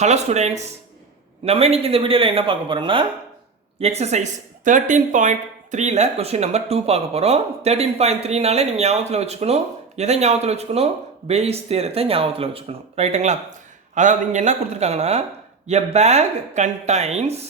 Hello students, நம்ம இன்னைக்கு இந்த வீடியோவில் என்ன பார்க்க போகிறோம்னா எக்ஸசைஸ் 13.3ல் கொஸ்டின் நம்பர் 2 பார்க்க போகிறோம். 13.3னாலே நீங்கள் ஞாபகத்தில் வச்சுக்கணும். எதை ஞாபகத்தில் வச்சுக்கணும்? பேஸ் தியரத்தை ஞாபகத்தில் வச்சுக்கணும். ரைட்டுங்களா? அதாவது இங்கே என்ன கொடுத்துருக்காங்கன்னா, a bag contains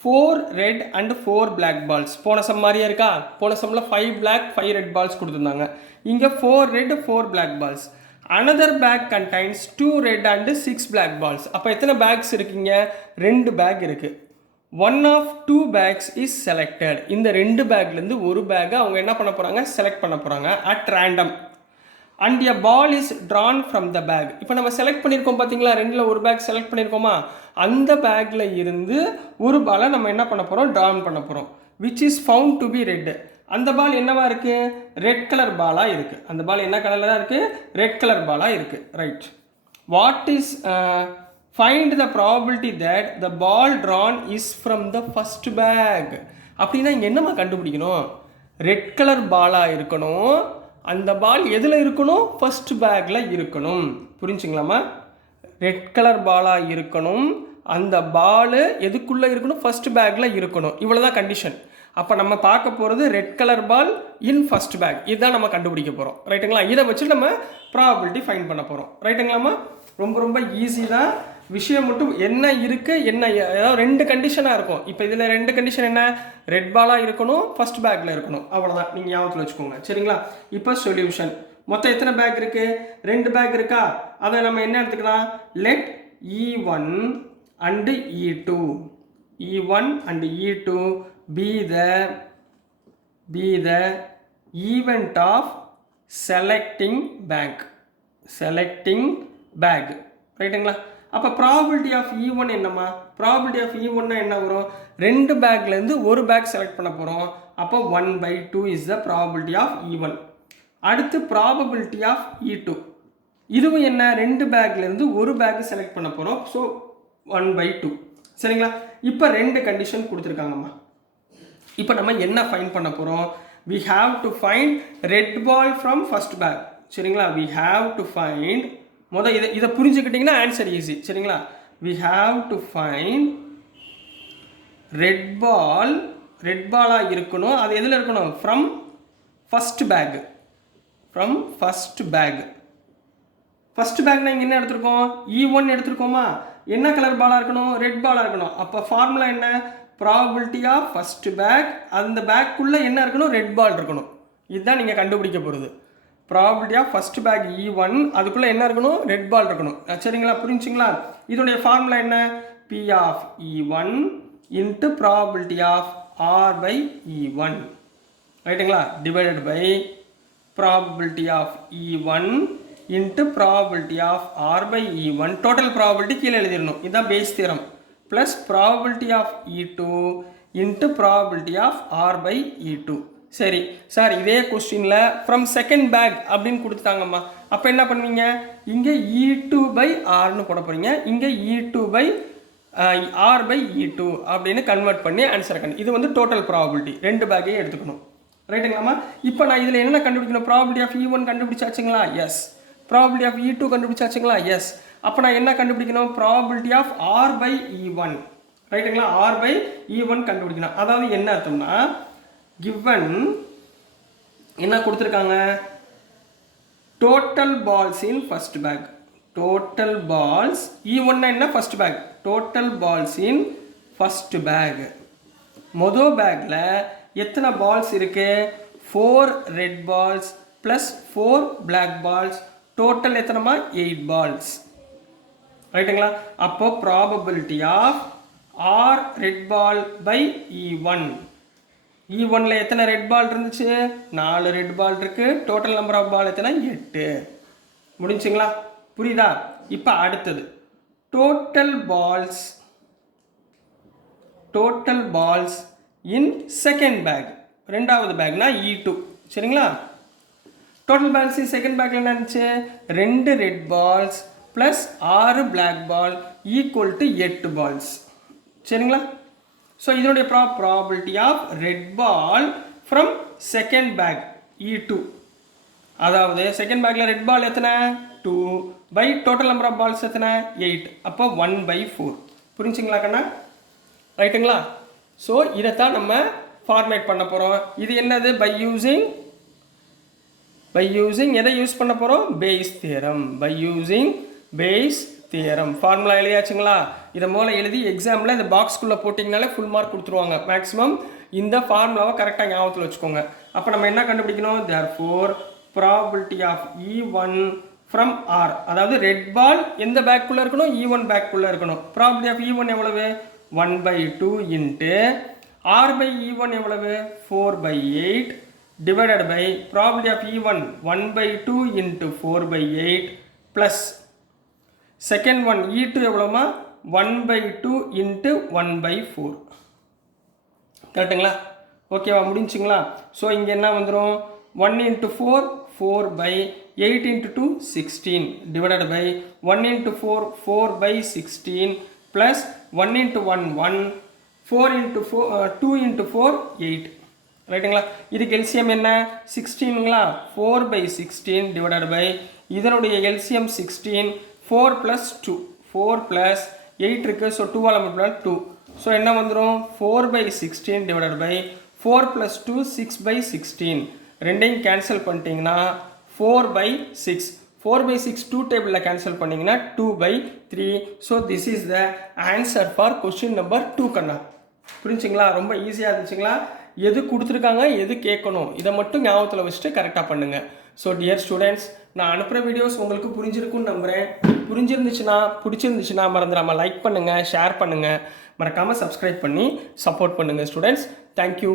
4 red and 4 black balls. போன சம் மாதிரியே இருக்கா? போன சம்மில் 5 பிளாக் 5 ரெட் பால்ஸ் கொடுத்துருந்தாங்க. இங்கே 4 red 4 black balls. another bag contains 2 red and 6 black balls. அப்போ எத்தனை பேக்ஸ் இருக்குங்க? 2 பேக் இருக்கு. one of 2 bags is selected. இந்த 2 பேக்லேருந்து ஒரு பேக்கை அவங்க என்ன பண்ண போகிறாங்க? செலக்ட் பண்ண போகிறாங்க at random. and a ball is drawn from the bag. இப்போ நம்ம செலக்ட் பண்ணியிருக்கோம் பார்த்தீங்களா, ரெண்டில் ஒரு பேக் செலக்ட் பண்ணியிருக்கோமா, அந்த பேக்கில் இருந்து ஒரு பாலை நம்ம என்ன பண்ண போகிறோம்? ட்ரான் பண்ண போகிறோம். which is found to be red. அந்த பால் என்னவா இருக்கு? ரெட் கலர் பாலா இருக்கு. அந்த பால் என்ன கலர்ல தான் இருக்கு? ரெட் கலர் பாலா இருக்கு. Right. What is find the probability that the ball drawn is from the first bag. அப்படின்னா இங்கே என்னம்மா கண்டுபிடிக்கணும்? ரெட் கலர் பாலா இருக்கணும். அந்த பால் எதில் இருக்கணும்? ஃபர்ஸ்ட் பேக்கில் இருக்கணும். புரிஞ்சுங்களாம்மா? ரெட் கலர் பாலா இருக்கணும். அந்த பால் எதுக்குள்ளே இருக்கணும்? ஃபர்ஸ்ட் பேக்கில் இருக்கணும். இவ்வளோதான் கண்டிஷன். அப்போ நம்ம பார்க்க போகிறது red colour ball in first bag. இதுதான் நம்ம கண்டுபிடிக்க போகிறோம். ரைட்டுங்களா? இதை வச்சு நம்ம ப்ராபபிலிட்டி ஃபைண்ட் பண்ண போகிறோம். ரைட்டுங்களாம்மா? ரொம்ப ரொம்ப ஈஸி தான். விஷயம் மட்டும் என்ன இருக்குது, என்ன ஏதாவது 2 கண்டிஷனாக இருக்கும். இப்போ இதில் 2 கண்டிஷன் என்ன? ரெட் பாலாக இருக்கணும், ஃபர்ஸ்ட் பேக்கில் இருக்கணும். அவ்வளோதான், நீங்கள் ஞாபகத்தில் வச்சுக்கோங்க. சரிங்களா? இப்போ சொல்யூஷன். மொத்தம் எத்தனை பேக் இருக்குது? 2 பேக் இருக்கா? அதை நம்ம என்ன எடுத்துக்கலாம்? Let E1 and E2 E1 and E2 be the event of selecting bag. ரைட்டுங்களா? அப்போ ப்ராபபிலிட்டி ஆஃப் E1 என்னம்மா? ப்ராபபிலிட்டி ஆஃப் E1 என்ன வரும்? 2 பேக்லேருந்து ஒரு பேக் செலக்ட் பண்ண போகிறோம். அப்போ 1/2 is the probability of E1. அடுத்து ப்ராபபிலிட்டி ஆஃப் E2. இதுவும் என்ன? 2 பேக்லேருந்து ஒரு பேக் செலக்ட் பண்ண போகிறோம். ஸோ 1/2. சரிங்களா? இப்போ 2 கண்டிஷன் கொடுத்துருக்காங்கம்மா. இப்போ நம்ம என்ன ஃபைண்ட் பண்ண போகிறோம்? we have to find red ball from first bag. சரிங்களா? we have to find இதை புரிஞ்சுக்கிட்டிங்கன்னா ஆன்சர் ஈஸி. சரிங்களா? we have to find red பாலாக இருக்கணும். அது எதில் இருக்கணும்? From first bag. ஃபர்ஸ்ட் பேக்னா இங்கே என்ன எடுத்திருக்கோம்? E1 எடுத்திருக்கோமா? என்ன கலர் பாலாக இருக்கணும்? ரெட் பாலாக இருக்கணும். அப்போ ஃபார்முலா என்ன? Probability of first bag. அந்த பேக்குள்ளே என்ன இருக்கணும்? ரெட் பால் இருக்கணும். இதுதான் நீங்கள் கண்டுபிடிக்க போகிறது. Probability of first back E1, அதுக்குள்ளே என்ன இருக்கணும்? ரெட் பால் இருக்கணும். சரிங்களா? புரிஞ்சுங்களா? இதோடைய ஃபார்முலா என்ன? P of E1 into probability of R/E1. ரைட்டுங்களா? Divided by probability of E1 into probability of R/E1. Total probability கீழே எழுதிடணும். இதுதான் Bayes theorem. Plus probability of E2 into probability of R/E2. சரி சார், இதே கொஸ்டினில் ஃப்ரம் செகண்ட் பேக் அப்படின்னு கொடுத்துட்டாங்கம்மா. அப்போ என்ன பண்ணுவீங்க? இங்கே E2/Rன்னு போட போகிறீங்க. இங்கே E2/R/E2 அப்படின்னு கன்வெர்ட் பண்ணி ஆன்சரை இது வந்து டோட்டல் ப்ராபபிலிட்டி. 2 பேக்கையும் எடுத்துக்கணும். ரைட்டுங்களாம்மா? இப்போ நான் இதில் என்ன கண்டுபிடிக்கணும்? ப்ராபபிலிட்டி ஆஃப் E1 கண்டுபிடிச்சாச்சுங்களா? எஸ். ப்ராபபிலிட்டி ஆஃப் E2 கண்டுபிடிச்சாச்சுங்களா? எஸ். அப்போ நான் என்ன கண்டுபிடிக்கணும்? Probability of R/E1. ரைட்டுங்களா? R/E1 கண்டுபிடிக்கணும். அதாவது என்ன அர்த்தம்னா, given என்ன கொடுத்துருக்காங்க? Total balls in first bag. Total balls E1 என்ன? First bag. Total balls in first bag. மொதல் பேக்கில் எத்தனை பால்ஸ் இருக்கு? 4 red balls plus 4 black balls. Total எத்தனைமா? 8 பால்ஸ். ரைட்டுங்களா? அப்போ probability of R red ball by E1. E1ல எத்தனை ரெட் பால் இருந்துச்சு? 4 ரெட் பால் இருக்கு. டோட்டல் நம்பர் ஆஃப் பால் எத்தனை? 8. முடிஞ்சுங்களா? புரியுதா? இப்போ அடுத்தது total balls in second bag. ரெண்டாவது பேக்னா E2. சரிங்களா? டோட்டல் பால்ஸ் இன் செகண்ட் பேக்ல என்ன இருந்துச்சு? 2 red balls plus 6 black ball equal to 8 balls. சரிங்களா? ஸோ இதனுடைய probability of red ball from second bag E2. அதாவது செகண்ட் பேக்கில் ரெட் பால் எத்தனை? 2 by total number of balls எத்தனை 8 அப்போ 1/4 புரிஞ்சுங்களா கண்ணா ரைட்டுங்களா ஸோ இதைத்தான் நம்ம ஃபார்மேட் பண்ண போகிறோம் இது என்னது by using எதை யூஸ் பண்ண போகிறோம் Bayes theorem by using Bayes theorem formula எழுதியாச்சுங்களா இதை மூலம் எழுதி எக்ஸாமில் இந்த பாக்ஸ்குள்ளே போட்டிங்கனாலே ஃபுல் மார்க் கொடுத்துருவாங்க மேக்ஸிமம் இந்த ஃபார்முலாவை கரெக்டாக ஞாபகத்தில் வச்சுக்கோங்க அப்போ நம்ம என்ன கண்டுபிடிக்கணும் therefore probability of E1 from R அதாவது ரெட் பால் எந்த பேக்குள்ளே இருக்கணும் E1 பேக்குள்ளே இருக்கணும் probability of E1 எவ்வளவு 1/2 into R by E1 எவ்வளவு 4/8 divided by probability of E1 1/2 into 4/8 plus second one E2 எவ்வளவுமா 1/2 into 1/4 கரெக்டுங்களா ஓகேவா முடிஞ்சுங்களா ஸோ இங்கே என்ன வந்துடும் 1 into 4 4/8 into 2 16 divided by 1 into 4 4/16 plus 1 into 1 1 4 into 4 2 into 4 8 ரைட்டுங்களா இதுக்கு எல்சிஎம் என்ன 16ங்களா 4/16 divided by இதனுடைய எல்சிஎம் 16 4 plus 2 4 plus 8 இருக்கு ஸோ 2 ஆல் மல்டிப்ளை 2 ஸோ என்ன வந்துடும் 4/16 divided by 4 plus 2 6/16 ரெண்டையும் கேன்சல் பண்ணிட்டீங்கன்னா 4/6 4/6 2 டேபிளில் கேன்சல் பண்ணிங்கன்னா 2/3 so this is the answer for question number 2 கண்ணா புரிஞ்சுங்களா ரொம்ப ஈஸியாக இருந்துச்சுங்களா எது கொடுத்துருக்காங்க எது கேட்கணும் இதை மட்டும் ஞாபகத்தில் வச்சுட்டு கரெக்டாக பண்ணுங்கள் ஸோ டியர் ஸ்டூடெண்ட்ஸ் நான் அனுப்புகிற வீடியோஸ் உங்களுக்கு புரிஞ்சிருக்குன்னு நம்புகிறேன் பிடிச்சிருந்துச்சுன்னா மறந்துடாமல் லைக் பண்ணுங்கள் ஷேர் பண்ணுங்கள் மறக்காமல் சப்ஸ்கிரைப் பண்ணி சப்போர்ட் பண்ணுங்கள் ஸ்டூடெண்ட்ஸ் தேங்க்யூ